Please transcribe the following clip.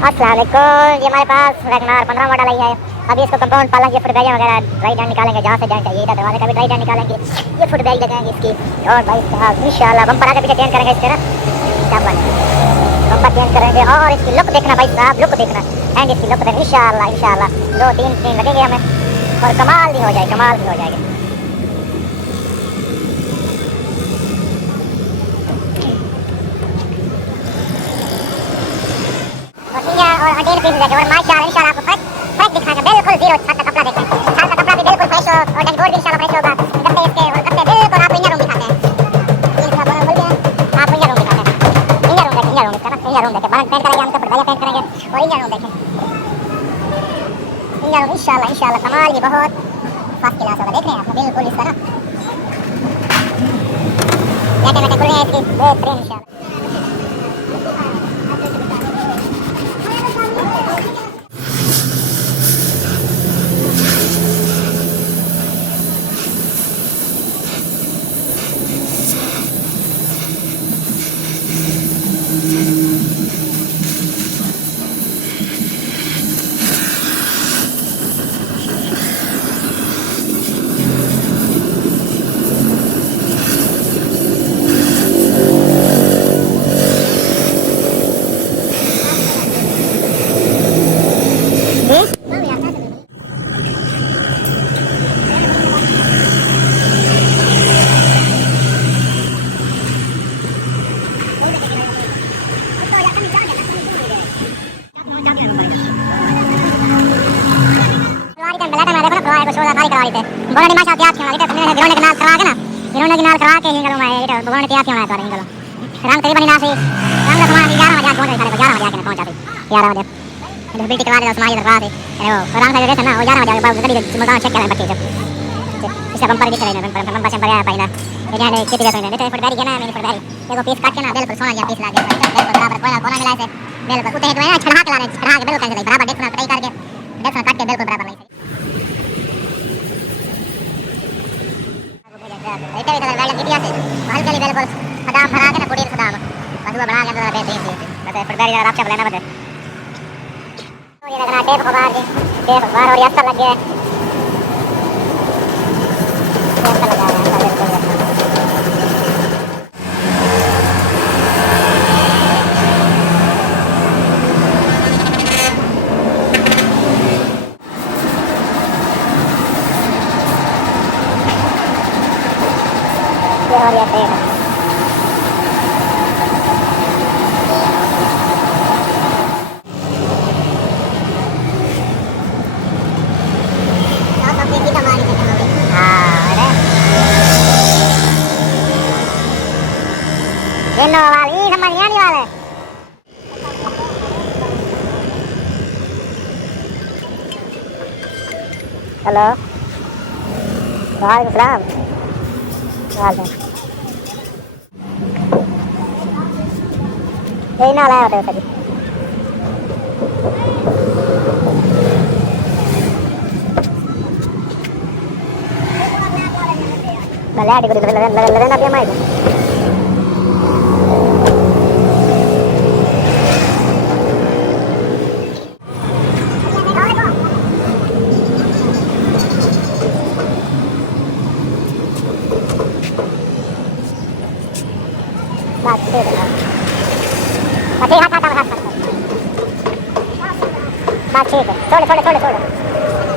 अस्सलाम वालेकुम। ये हमारे पास वैगनर 15 मॉडल आई है। अभी इसको कंपाउंड पालेंगे, फुट बैग वगैरह ड्राई डाउन निकालेंगे, जहाँ से जाए चाहिए इधर दरवाजे का भी ड्राई डाउन निकालेंगे, ये फुट बैग लगाएंगे इसकी। और भाई साहब इंशाल्लाह बम्पर आगे पीछे चेंज करेंगे इस तरह, बम्पर चेंज करेंगे। और इसकी लुक देखना भाई साहब, लुक देखना, एंड इसकी लुक देखना। इंशाल्लाह इंशाल्लाह 2-3 दिन लगेंगे हमें और कमाल भी हो जाएगी, कमाल भी हो जाएगी। और अटेल पीस देखे और माशाल्लाह इंशाल्लाह आपको फर्क दिखाएंगे, बिल्कुल जीरो छत का कपड़ा देखें, छत का कपड़ा भी बिल्कुल फ्रेश हो और डैशबोर्ड भी इंशाल्लाह फ्रेश होगा। गत्ते इसके और गत्ते बिल्कुल आपको इंजन रूम दिखाते हैं, इसका बोनट खोल दिया, आपको इंजन रूम दिखाते हैं। इंजन रूम देखें, इंजन रूम इसका ना, इंजन रूम देखें, बोनट पेंट करेंगे हम, तो बढ़िया पेंट करेंगे। और इंजन रूम देखें, इंजन रूम इंशाल्लाह इंशाल्लाह कमाल की बहुत फर्स्ट क्लास होगा। देख रहे हैं आप बिल्कुल इसका ना, बैठे बैठे खुले हैं इसकी बेहतरीन इंशाल्लाह। बोलने माशा त्याग क्यों आगे तो मैंने ग्राउंड के नाल करवा के ना, ग्राउंड के नाल करवा के हिंगलो मैं ये बोलने त्याग क्यों आया तो हिंगलो रंग करीबन ना से रंग का सामान 11 बजे पहुंच गए, 11 बजे आके पहुंचा थे 11 बजे जब बिल्टी करवा दे सामान करवा दे वो रंग का जैसे ना वो 11 बजे बाद गली चमका चेक करें बच्चे जब इसका बम्पर दिख रहे हैं, बम्पर से बढ़िया पाइना ये जाने खेती करते हैं। देखो फुटबारी के ना मैंने फुटबारी देखो पीस काट के ना बिल्कुल सोना या पीस ला के बिल्कुल बराबर कोना मिला से बिल्कुल उते है तो छड़ा के ला रहे, छड़ा के बिल्कुल कैसे बराबर देखना कटाई करके देखना काट के बिल्कुल बराबर नहीं ऐसे इधर वेल्डिंग की से हल्के बिल्कुल खदाम भरा के ना पूरी खदाम बस वो बना के तो बेहतरीन थी। बस फुटबारी जरा आपसे लेना बस और ये लगना टेप खबार के टेप खबार और ये लग गया और ये टेप वाली समझ नहीं आने वाले। हेलो वालेकुम सलाम यही ना लाया होता है कभी भले आटी को लगना भी हमारे ठीक है, छोड़ छोड़ छोड़ छोड़